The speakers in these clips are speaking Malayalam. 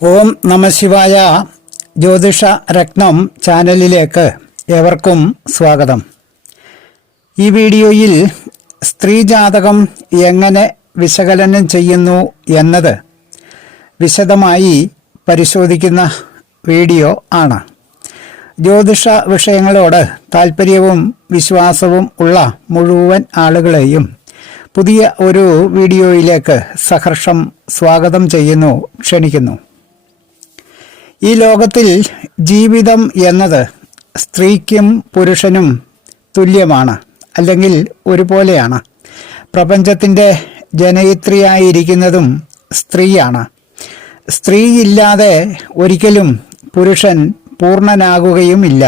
ഓം നമഃശിവായ. ജ്യോതിഷ രത്നം ചാനലിലേക്ക് ഏവർക്കും സ്വാഗതം. ഈ വീഡിയോയിൽ സ്ത്രീജാതകം എങ്ങനെ വിശകലനം ചെയ്യുന്നു എന്നത് വിശദമായി പരിശോധിക്കുന്ന വീഡിയോ ആണ്. ജ്യോതിഷ വിഷയങ്ങളോട് താല്പര്യവും വിശ്വാസവും ഉള്ള മുഴുവൻ ആളുകളെയും പുതിയ ഒരു വീഡിയോയിലേക്ക് സഹർഷം സ്വാഗതം ചെയ്യുന്നു, ക്ഷണിക്കുന്നു. ഈ ലോകത്തിൽ ജീവിതം എന്നത് സ്ത്രീക്കും പുരുഷനും തുല്യമാണ്, അല്ലെങ്കിൽ ഒരുപോലെയാണ്. പ്രപഞ്ചത്തിൻ്റെ ജനയിത്രിയായിരിക്കുന്നതും സ്ത്രീയാണ്. സ്ത്രീയില്ലാതെ ഒരിക്കലും പുരുഷൻ പൂർണ്ണനാകുകയുമില്ല.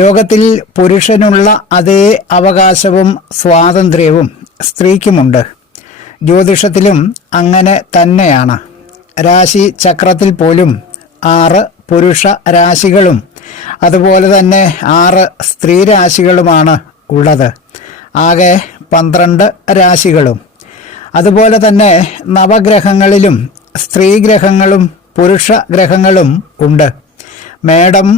ലോകത്തിൽ പുരുഷനുള്ള അതേ അവകാശവും സ്വാതന്ത്ര്യവും സ്ത്രീക്കുമുണ്ട്. ജ്യോതിഷത്തിലും അങ്ങനെ തന്നെയാണ്. രാശി ചക്രത്തിൽ പോലും 6 പുരുഷ രാശികളും അതുപോലെ തന്നെ 6 സ്ത്രീ രാശികളുമാണ് ഉള്ളത്. ആകെ 12 രാശികളും. അതുപോലെ തന്നെ നവഗ്രഹങ്ങളിലും സ്ത്രീഗ്രഹങ്ങളും പുരുഷ ഗ്രഹങ്ങളും ഉണ്ട്. മേടം,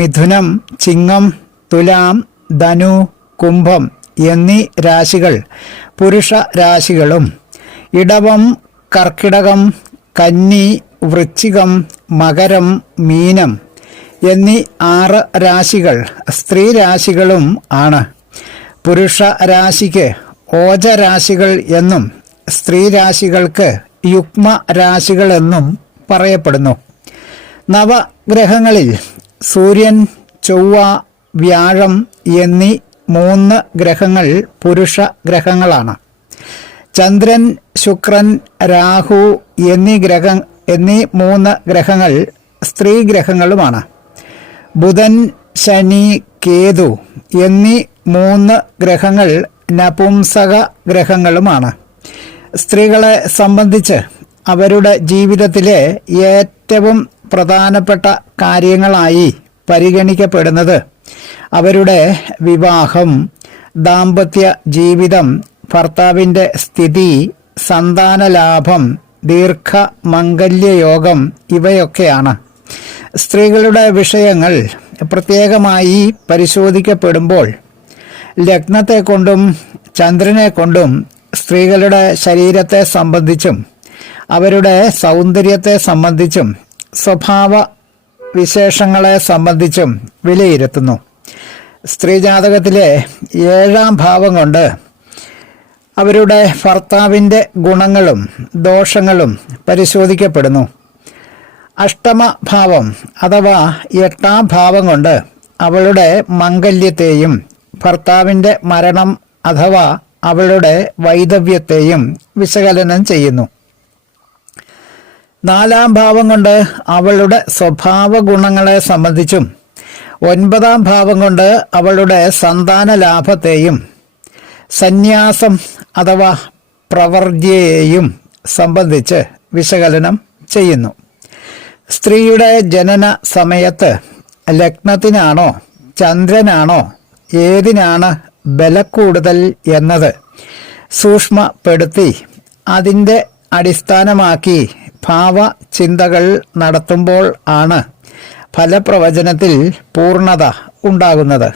മിഥുനം, ചിങ്ങം, തുലാം, ധനു, കുംഭം എന്നീ രാശികൾ പുരുഷ രാശികളും ഇടവം, കർക്കിടകം, കന്നി, വൃശ്ചികം, മകരം, മീനം എന്നീ 6 രാശികൾ സ്ത്രീ രാശികളും ആണ്. പുരുഷ രാശിക്ക് ഓജരാശികൾ എന്നും സ്ത്രീ രാശികൾക്ക് യുഗ്മ രാശികൾ എന്നും പറയപ്പെടുന്നു. നവഗ്രഹങ്ങളിൽ സൂര്യൻ, ചൊവ്വ, വ്യാഴം എന്നീ 3 ഗ്രഹങ്ങൾ പുരുഷ ഗ്രഹങ്ങളാണ്. ചന്ദ്രൻ, ശുക്രൻ, രാഹു എന്നീ 3 ഗ്രഹങ്ങൾ സ്ത്രീ ഗ്രഹങ്ങളുമാണ്. ബുധൻ, ശനി, കേതു എന്നീ 3 ഗ്രഹങ്ങൾ നപുംസക ഗ്രഹങ്ങളുമാണ്. സ്ത്രീകളെ സംബന്ധിച്ച് അവരുടെ ജീവിതത്തിലെ ഏറ്റവും പ്രധാനപ്പെട്ട കാര്യങ്ങളായി പരിഗണിക്കപ്പെടുന്നത് അവരുടെ വിവാഹം, ദാമ്പത്യ ജീവിതം, ഭർത്താവിൻ്റെ സ്ഥിതി, സന്താനലാഭം, ദീർഘമംഗല്യയോഗം ഇവയൊക്കെയാണ്. സ്ത്രീകളുടെ വിഷയങ്ങൾ പ്രത്യേകമായി പരിശോധിക്കപ്പെടുമ്പോൾ ലഗ്നത്തെ കൊണ്ടും ചന്ദ്രനെ കൊണ്ടും സ്ത്രീകളുടെ ശരീരത്തെ സംബന്ധിച്ചും അവരുടെ സൗന്ദര്യത്തെ സംബന്ധിച്ചും സ്വഭാവ വിശേഷങ്ങളെ സംബന്ധിച്ചും വിലയിരുത്തുന്നു. സ്ത്രീജാതകത്തിലെ 7ാം ഭാവം കൊണ്ട് അവരുടെ ഭർത്താവിൻ്റെ ഗുണങ്ങളും ദോഷങ്ങളും പരിശോധിക്കപ്പെടുന്നു. അഷ്ടമഭാവം അഥവാ 8ാം ഭാവം കൊണ്ട് അവളുടെ മംഗല്യത്തെയും ഭർത്താവിൻ്റെ മരണം അഥവാ അവളുടെ വൈധവ്യത്തെയും വിശകലനം ചെയ്യുന്നു. 4ാം ഭാവം കൊണ്ട് അവളുടെ സ്വഭാവ ഗുണങ്ങളെ സംബന്ധിച്ചും 9ാം ഭാവം കൊണ്ട് അവളുടെ സന്താന ലാഭത്തെയും സന്യാസം അഥവാ പ്രവർജ്യയെയും സംബന്ധിച്ച് വിശകലനം ചെയ്യുന്നു. സ്ത്രീയുടെ ജനന സമയത്ത് ലഗ്നത്തിനാണോ ചന്ദ്രനാണോ ഏതിനാണ് ബലക്കൂടുതൽ എന്നത് സൂക്ഷ്മപ്പെടുത്തി അതിൻ്റെ അടിസ്ഥാനമാക്കി ഭാവചിന്തകൾ നടത്തുമ്പോൾ ആണ് ഫലപ്രവചനത്തിൽ പൂർണ്ണത ഉണ്ടാകുന്നത്.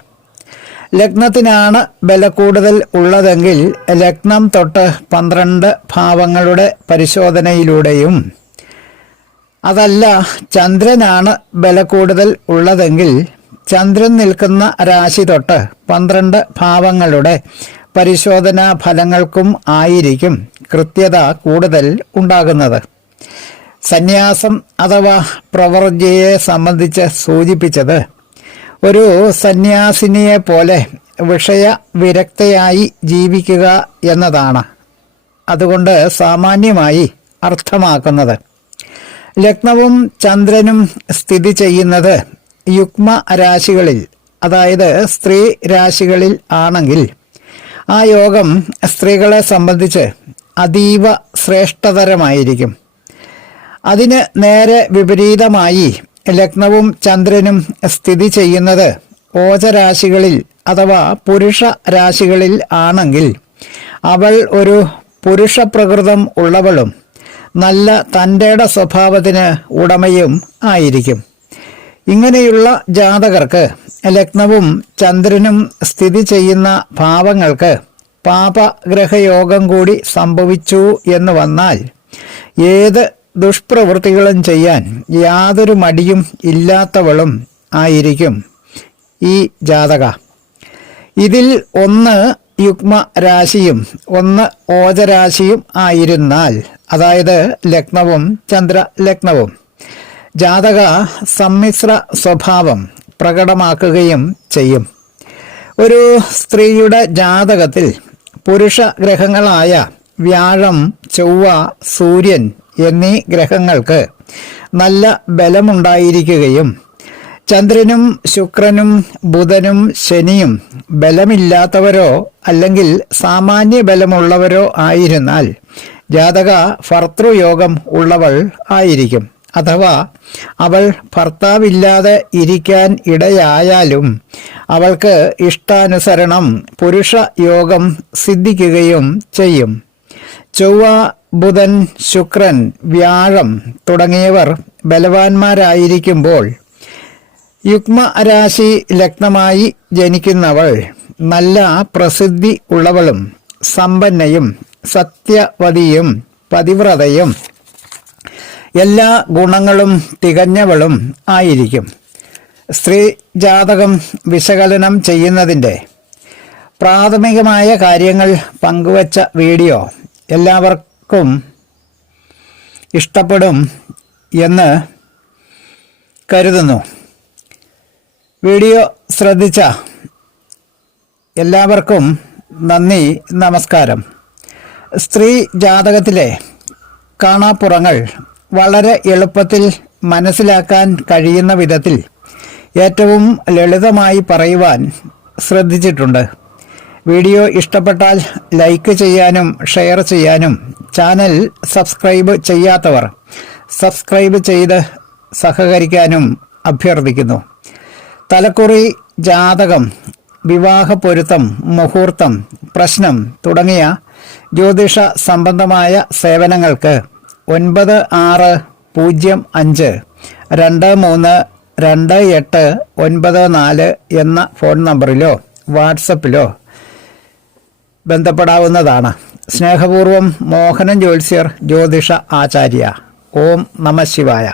ലഗ്നത്തിനാണ് ബലക്കൂടുതൽ ഉള്ളതെങ്കിൽ ലഗ്നം തൊട്ട് 12 ഭാവങ്ങളുടെ പരിശോധനയിലൂടെയും, അതല്ല ചന്ദ്രനാണ് ബലക്കൂടുതൽ ഉള്ളതെങ്കിൽ ചന്ദ്രൻ നിൽക്കുന്ന രാശി തൊട്ട് 12 ഭാവങ്ങളുടെ പരിശോധനാ ഫലങ്ങൾക്കും ആയിരിക്കും കൃത്യത കൂടുതൽ ഉണ്ടാകുന്നത്. സന്യാസം അഥവാ പ്രവർജ്യയെ സംബന്ധിച്ച് സൂചിപ്പിച്ചത് ഒരു സന്യാസിനിയെ പോലെ വിഷയവിരക്തയായി ജീവിക്കുക എന്നതാണ്. അതുകൊണ്ട് സാമാന്യമായി അർത്ഥമാക്കുന്നത് ലഗ്നവും ചന്ദ്രനും സ്ഥിതി ചെയ്യുന്നത് യുഗ്മ രാശികളിൽ, അതായത് സ്ത്രീ രാശികളിൽ ആണെങ്കിൽ ആ യോഗം സ്ത്രീകളെ സംബന്ധിച്ച് അതീവ ശ്രേഷ്ഠതരമായിരിക്കും. അതിന് നേരെ വിപരീതമായി ലഗ്നവും ചന്ദ്രനും സ്ഥിതി ചെയ്യുന്നത് ഓജരാശികളിൽ അഥവാ പുരുഷ രാശികളിൽ ആണെങ്കിൽ അവൾ ഒരു പുരുഷപ്രകൃതം ഉള്ളവളും നല്ല തൻ്റെട സ്വഭാവത്തിന് ഉടമയും ആയിരിക്കും. ഇങ്ങനെയുള്ള ജാതകർക്ക് ലഗ്നവും ചന്ദ്രനും സ്ഥിതി ചെയ്യുന്ന ഭാവങ്ങൾക്ക് പാപഗ്രഹയോഗം കൂടി സംഭവിച്ചു എന്ന് വന്നാൽ ഏത് ദുഷ്പ്രവൃത്തികളും ചെയ്യാൻ യാതൊരു മടിയും ഇല്ലാത്തവളും ആയിരിക്കും ഈ ജാതക. ഇതിൽ ഒന്ന് യുഗ്മ രാശിയും ഒന്ന് ഓജരാശിയും ആയിരുന്നാൽ, അതായത് ലഗ്നവും ചന്ദ്രലഗ്നവും, ജാതക സമ്മിശ്ര സ്വഭാവം പ്രകടമാക്കുകയും ചെയ്യും. ഒരു സ്ത്രീയുടെ ജാതകത്തിൽ പുരുഷ ഗ്രഹങ്ങളായ വ്യാഴം, ചൊവ്വ, സൂര്യൻ എന്നീ ഗ്രഹങ്ങൾക്ക് നല്ല ബലമുണ്ടായിരിക്കുകയും ചന്ദ്രനും ശുക്രനും ബുധനും ശനിയും ബലമില്ലാത്തവരോ അല്ലെങ്കിൽ സാമാന്യ ബലമുള്ളവരോ ആയിരുന്നാൽ ജാതക ഭർതൃയോഗം ഉള്ളവൾ ആയിരിക്കും. അഥവാ അവൾ ഭർത്താവില്ലാതെ ഇരിക്കാൻ ഇടയായാലും അവൾക്ക് ഇഷ്ടാനുസരണം പുരുഷ യോഗം സിദ്ധിക്കുകയും ചെയ്യും. ചൊവ്വ, ബുധൻ, ശുക്രൻ, വ്യാഴം തുടങ്ങിയവർ ബലവാന്മാരായിരിക്കുമ്പോൾ യുഗ്മരാശി ലഗ്നമായി ജനിക്കുന്നവൾ നല്ല പ്രസിദ്ധി ഉള്ളവളും സമ്പന്നയും സത്യവതിയും പതിവ്രതയും എല്ലാ ഗുണങ്ങളും തികഞ്ഞവളും ആയിരിക്കും. സ്ത്രീ ജാതകം വിശകലനം ചെയ്യുന്നതിൻ്റെ പ്രാഥമികമായ കാര്യങ്ങൾ പങ്കുവച്ച വീഡിയോ എല്ലാവർക്കും ഇഷ്ടപ്പെടും എന്ന് കരുതുന്നു. വീഡിയോ ശ്രദ്ധിച്ച എല്ലാവർക്കും നന്ദി, നമസ്കാരം. സ്ത്രീ ജാതകത്തിലെ കാണാപ്പുറങ്ങൾ വളരെ എളുപ്പത്തിൽ മനസ്സിലാക്കാൻ കഴിയുന്ന വിധത്തിൽ ഏറ്റവും ലളിതമായി പറയുവാൻ ശ്രദ്ധിച്ചിട്ടുണ്ട്. വീഡിയോ ഇഷ്ടപ്പെട്ടാൽ ലൈക്ക് ചെയ്യാനും ഷെയർ ചെയ്യാനും ചാനൽ സബ്സ്ക്രൈബ് ചെയ്യാത്തവർ സബ്സ്ക്രൈബ് ചെയ്ത് സഹകരിക്കാനും അഭ്യർത്ഥിക്കുന്നു. തലക്കുറി, ജാതകം, വിവാഹ പൊരുത്തം, മുഹൂർത്തം, പ്രശ്നം തുടങ്ങിയ ജ്യോതിഷ സംബന്ധമായ സേവനങ്ങൾക്ക് 9625232894 എന്ന ഫോൺ നമ്പറിലോ വാട്സപ്പിലോ ബന്ധപ്പെടാവുന്നതാണ്. സ്നേഹപൂർവം മോഹനൻ ജ്യോത്സ്യർ, ജ്യോതിഷ ആചാര്യ. ഓം നമഃ ശിവായ.